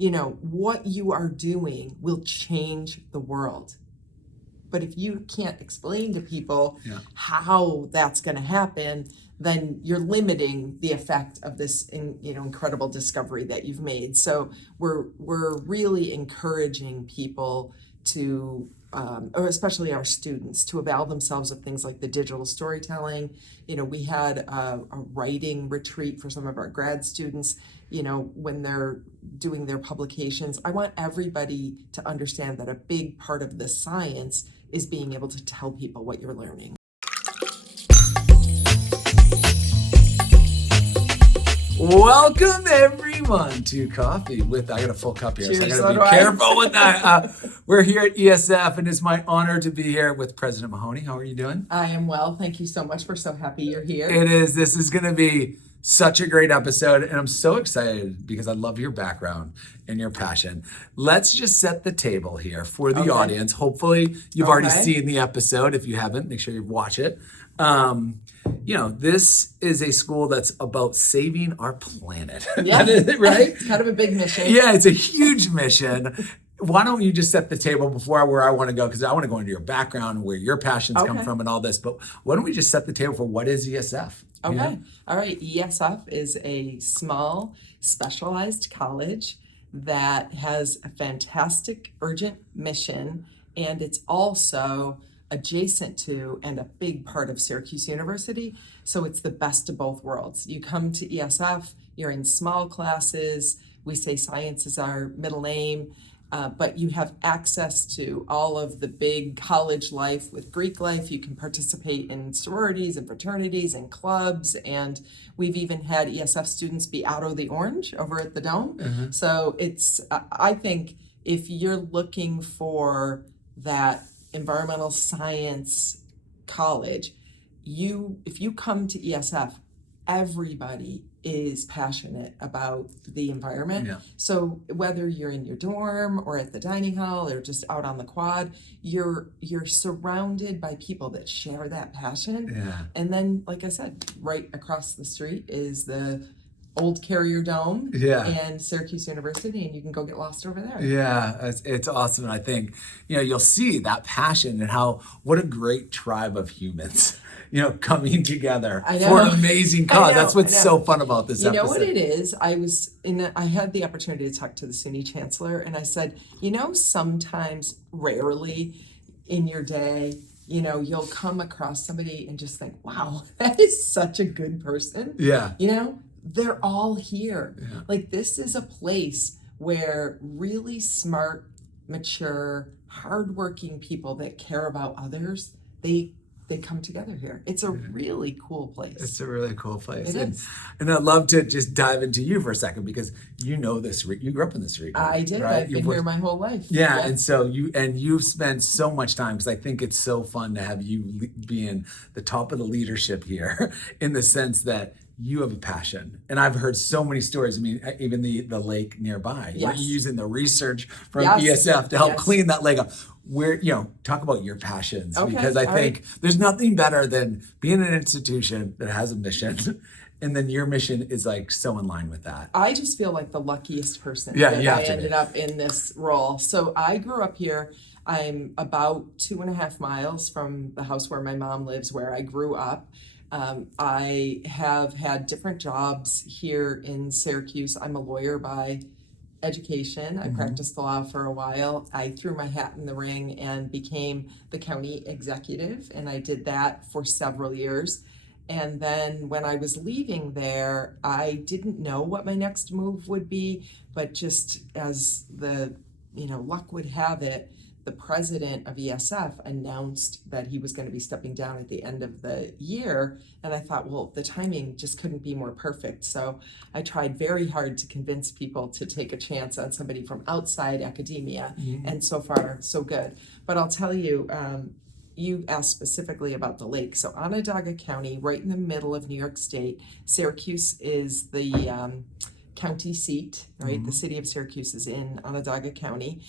what you are doing will change the world. But if you can't explain to people how that's going to happen, then you're limiting the effect of this incredible discovery that you've made. So we're really encouraging people to, or especially our students, to avail themselves of things like the digital storytelling. We had a writing retreat for some of our grad students. When they're doing their publications, I want everybody to understand that a big part of the science is being able to tell people what you're learning. Welcome everyone to Coffee with, I got a full cup here, Cheers, so I gotta be careful with that. We're here at ESF and it's my honor to be here with President Mahoney. How are you doing? I am well, thank you so much. We're so happy you're here. It is, this is gonna be such a great episode and I'm so excited because I love your background and your passion. Let's just set the table here for the audience. Hopefully you've already seen the episode. If you haven't, make sure you watch it. This is a school that's about saving our planet. Yeah, right? It's kind of a big mission. Yeah, it's a huge mission. Why don't you just set the table before where I want to go? Because I want to go into your background, where your passions come from and all this. But why don't we just set the table for what is ESF? Okay. All right. ESF is a small, specialized college that has a fantastic, urgent mission, and it's also adjacent to and a big part of Syracuse University. So it's the best of both worlds. You come to ESF, you're in small classes. We say science is our middle name. But you have access to all of the big college life with Greek life. You can participate in sororities and fraternities and clubs. And we've even had ESF students be Otto the Orange over at the Dome. So it's, I think if you're looking for that environmental science college, if you come to ESF, everybody is passionate about the environment. So whether you're in your dorm or at the dining hall or just out on the quad, you're surrounded by people that share that passion. And then, like I said, right across the street is the old Carrier Dome and Syracuse University, and you can go get lost over there. Yeah, it's awesome. And I think, you'll see that passion and what a great tribe of humans, coming together for an amazing cause. That's what's so fun about this episode. You know what it is? I had the opportunity to talk to the SUNY chancellor, and I said, sometimes, rarely in your day, you'll come across somebody and just think, wow, that is such a good person. They're all here. Like, this is a place where really smart, mature, hardworking people that care about others, they come together here. It's a really cool place. It's a really cool place. It is. And I'd love to just dive into you for a second because you grew up in this region. I did. Right? I've been here my whole life. Yeah, and so you've spent so much time, because I think it's so fun to have you being the top of the leadership here in the sense that you have a passion. And I've heard so many stories. I mean, even the lake nearby, where you're using the research from ESF to help clean that lake up. Where, talk about your passions, because I think there's nothing better than being an institution that has a mission. And then your mission is like so in line with that. I just feel like the luckiest person that I ended up in this role. So I grew up here. I'm about 2.5 miles from the house where my mom lives, where I grew up. I have had different jobs here in Syracuse. I'm a lawyer by education. I practiced law for a while. I threw my hat in the ring and became the county executive, and I did that for several years. And then when I was leaving there, I didn't know what my next move would be, but just as the luck would have it, the president of ESF announced that he was going to be stepping down at the end of the year. And I thought, well, the timing just couldn't be more perfect. So I tried very hard to convince people to take a chance on somebody from outside academia. And so far, so good. But I'll tell you, you asked specifically about the lake. So Onondaga County, right in the middle of New York State, Syracuse is the county seat, right? The city of Syracuse is in Onondaga County.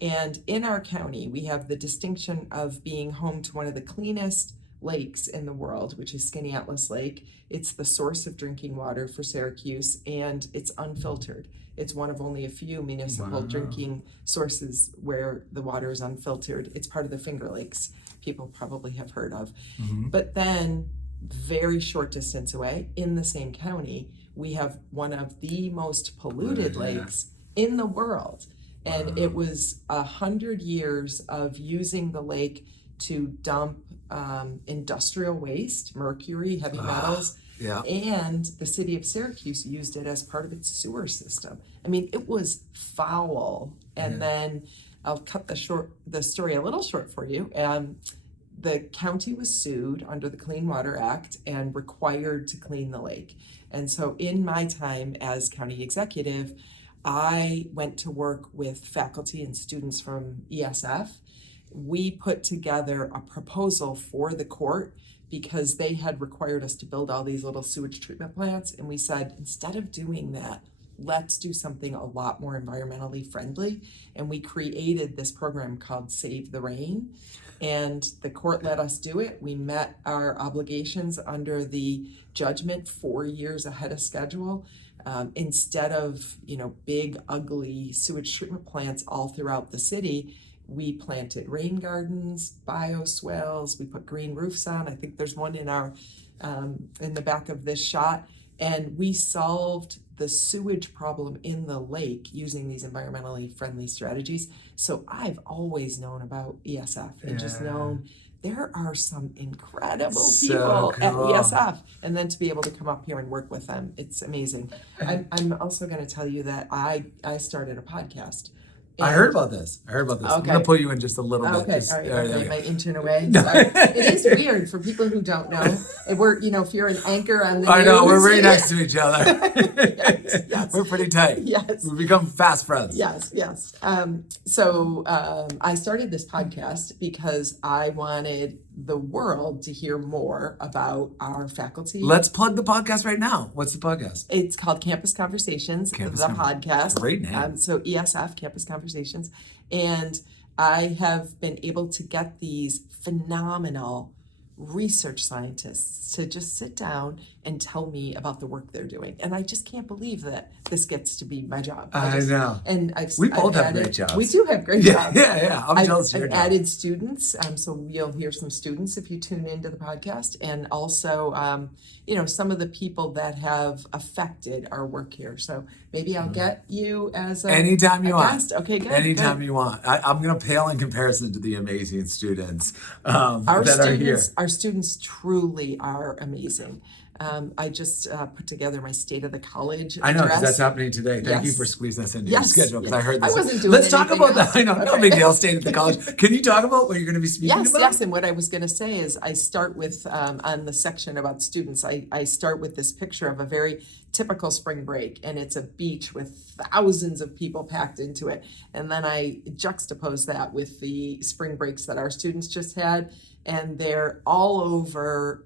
And in our county, we have the distinction of being home to one of the cleanest lakes in the world, which is Skaneateles Lake. It's the source of drinking water for Syracuse, and it's unfiltered. It's one of only a few municipal drinking sources where the water is unfiltered. It's part of the Finger Lakes, people probably have heard of. But then, very short distance away, in the same county, we have one of the most polluted lakes in the world. And it was 100 years of using the lake to dump industrial waste, mercury, heavy metals. And the city of Syracuse used it as part of its sewer system. I mean, it was foul. And then I'll cut the story a little short for you. The county was sued under the Clean Water Act and required to clean the lake. And so in my time as county executive, I went to work with faculty and students from ESF. We put together a proposal for the court because they had required us to build all these little sewage treatment plants. And we said, instead of doing that, let's do something a lot more environmentally friendly. And we created this program called Save the Rain. And the court let us do it. We met our obligations under the judgment 4 years ahead of schedule. Instead of, big, ugly sewage treatment plants all throughout the city, we planted rain gardens, bioswales, we put green roofs on. I think there's one in the back of this shot. And we solved the sewage problem in the lake using these environmentally friendly strategies. So I've always known about ESF and just known there are some incredible people at ESF. And then to be able to come up here and work with them, it's amazing. I'm also going to tell you that I started a podcast. I heard about this. Okay. I'm going to pull you in just a little bit. Okay, all right. Am I inching away? Sorry. It is weird for people who don't know. We're, if you're an anchor on the I know, news, we're right next to each other. Yes. We're pretty tight. Yes. We've become fast friends. Yes. So I started this podcast because I wanted the world to hear more about our faculty. Let's plug the podcast right now. What's the podcast? It's called Campus Conversations, podcast. Great name. So ESF, Campus Conversations. And I have been able to get these phenomenal research scientists to just sit down and tell me about the work they're doing. And I just can't believe that this gets to be my job. I know. And we both have great jobs. We do have great jobs. Yeah. I'm jealous of your I've job. added students, so you'll hear some students if you tune into the podcast. And also, some of the people that have affected our work here. So maybe I'll get you as anytime you want. Guest. Okay, good. Anytime you want. I'm going to pale in comparison to the amazing students our that are here. Our students truly are amazing. I just put together my State of the College I know, because address. that's happening today. Thank you for squeezing us into your schedule, because I heard this. I wasn't doing Let's talk about else. that. I know, no big deal, State of the College. Can you talk about what you're going to be speaking about? Yes, and what I was going to say is I start with, on the section about students, I start with this picture of a very typical spring break, and it's a beach with thousands of people packed into it. And then I juxtapose that with the spring breaks that our students just had, and they're all over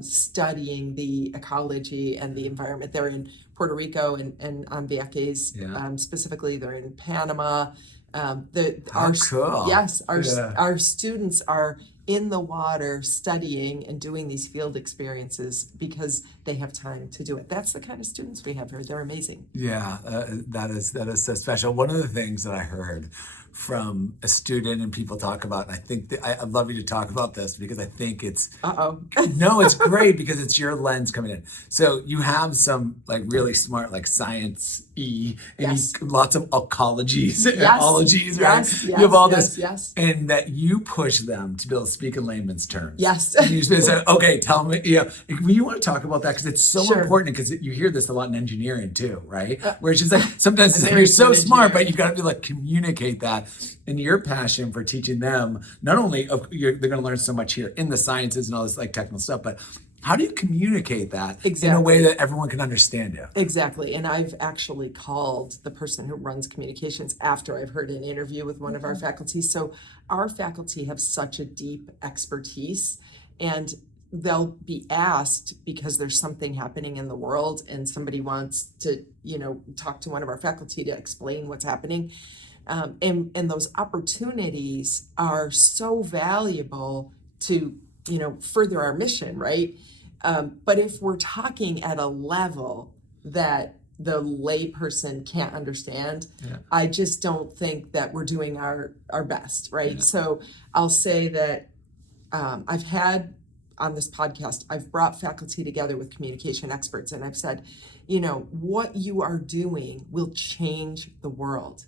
studying the ecology and the environment. They're in Puerto Rico and on Vieques, specifically. They're in Panama. Cool. Yes, our students are in the water studying and doing these field experiences because they have time to do it. That's the kind of students we have here. They're amazing. Yeah, that is so special. One of the things that I heard from a student and people talk about, and I think I'd love you to talk about this because I think it's no, it's great because it's your lens coming in. So you have some really smart science-y and lots of ecologies, ecologies, right? Yes, you have all this, yes. And that you push them to be able to speak in layman's terms. Yes. And you just say, okay, tell me, you want to talk about that because it's so important, because you hear this a lot in engineering too, right? Where it's just sometimes it's you're so smart, but you've got to be communicate that. And your passion for teaching them, not only they're going to learn so much here in the sciences and all this technical stuff, but how do you communicate that in a way that everyone can understand you? Exactly. And I've actually called the person who runs communications after I've heard an interview with one of our faculty. So our faculty have such a deep expertise, and they'll be asked because there's something happening in the world and somebody wants to, talk to one of our faculty to explain what's happening. And those opportunities are so valuable to, further our mission, right? But if we're talking at a level that the layperson can't understand. I just don't think that we're doing our best, right? So I'll say that I've had on this podcast, I've brought faculty together with communication experts, and I've said, what you are doing will change the world.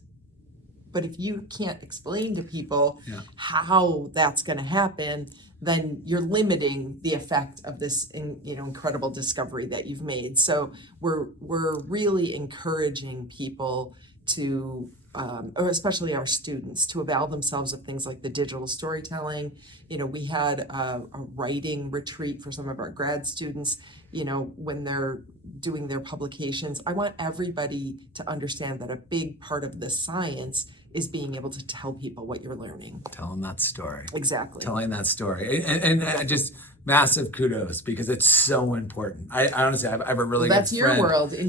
But if you can't explain to people how that's going to happen, then you're limiting the effect of this incredible discovery that you've made. So we're really encouraging people to, or especially our students, to avail themselves of things like the digital storytelling. We had a writing retreat for some of our grad students, when they're doing their publications. I want everybody to understand that a big part of the science is being able to tell people what you're learning. Telling that story. Exactly. Telling that story. And just massive kudos, because it's so important. I honestly, I have a really good friend. That's your world, and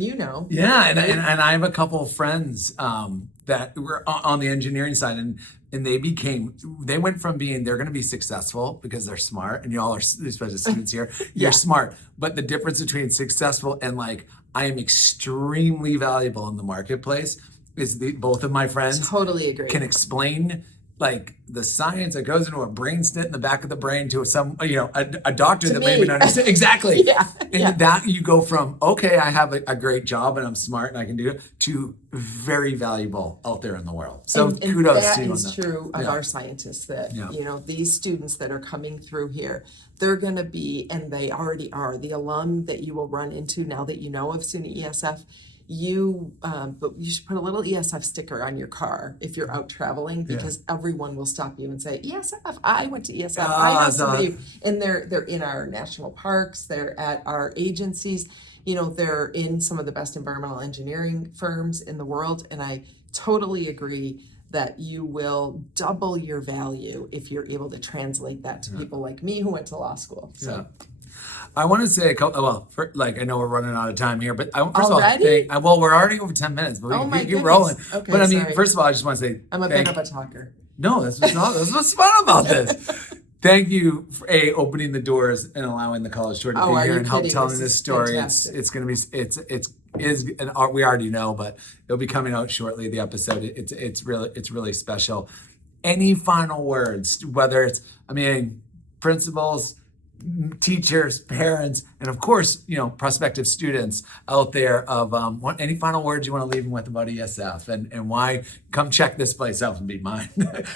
Yeah, and I have a couple of friends that were on the engineering side, and they went from being, they're going to be successful because they're smart, and y'all are, especially students here, you're smart. But the difference between successful and like, I am extremely valuable in the marketplace is both of my friends totally agree. Can explain like the science that goes into a brain stent in the back of the brain to some, a doctor that may even understand. Exactly. That you go from, okay, I have a great job and I'm smart and I can do it, to very valuable out there in the world. So kudos to you on that. That is true of our scientists, that, these students that are coming through here, they're going to be, and they already are, the alum that you will run into now that you know of SUNY ESF. But you should put a little ESF sticker on your car if you're out traveling, because everyone will stop you and say, ESF, I went to ESF, I know somebody. And they're in our national parks, they're at our agencies, they're in some of the best environmental engineering firms in the world. And I totally agree that you will double your value if you're able to translate that to people like me who went to law school. So. I want to say a couple. I know we're running out of time here, but first already? of all, we're already over 10 minutes, but we keep rolling. Okay, but I mean, sorry. first of all, I just want to say I'm a bit of a talker. No, that's what's fun about this. Thank you for opening the doors and allowing the college tour to be here and help telling this story. Fantastic. It's going to be an art we already know, but it'll be coming out shortly. The episode it's really special. Any final words? Whether it's principals, teachers, parents, and of course, prospective students out there, of any final words you want to leave them with about ESF and why come check this place out and be mine.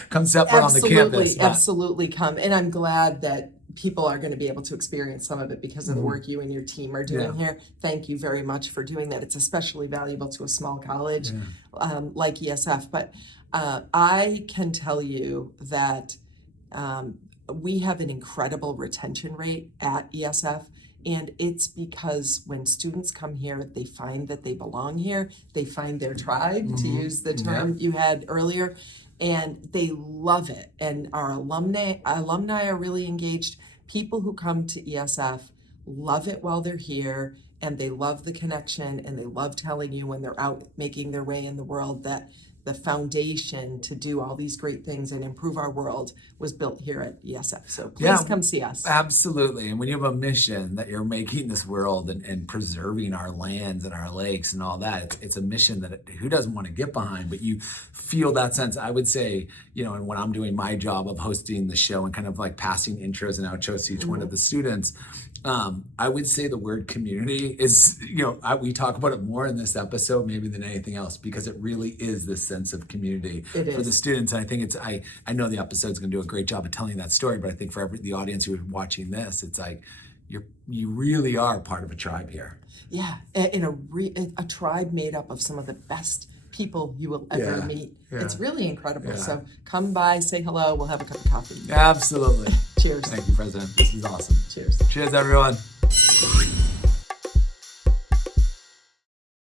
Come step foot on the campus. Absolutely come. And I'm glad that people are going to be able to experience some of it because of the work you and your team are doing here. Thank you very much for doing that. It's especially valuable to a small college like ESF. But I can tell you that we have an incredible retention rate at ESF, and it's because when students come here, they find that they belong here, they find their tribe, to use the term you had earlier, and they love it. And our alumni are really engaged. People who come to ESF love it while they're here, and they love the connection, and they love telling you when they're out making their way in the world that the foundation to do all these great things and improve our world was built here at ESF. So please come see us. Absolutely. And when you have a mission that you're making this world and preserving our lands and our lakes and all that, it's a mission that who doesn't want to get behind, but you feel that sense. I would say, and when I'm doing my job of hosting the show and kind of like passing intros and outros to each one of the students, I would say the word community is, we talk about it more in this episode maybe than anything else, because it really is this sense of community for the students. And I think I know the episode's going to do a great job of telling that story, but I think for the audience who is watching this, it's like you really are part of a tribe here. Yeah, in a tribe made up of some of the best people you will ever meet. It's really incredible. So come by, say hello, we'll have a cup of coffee. Absolutely. Cheers. Thank you, President. This is awesome. Cheers. Cheers, everyone.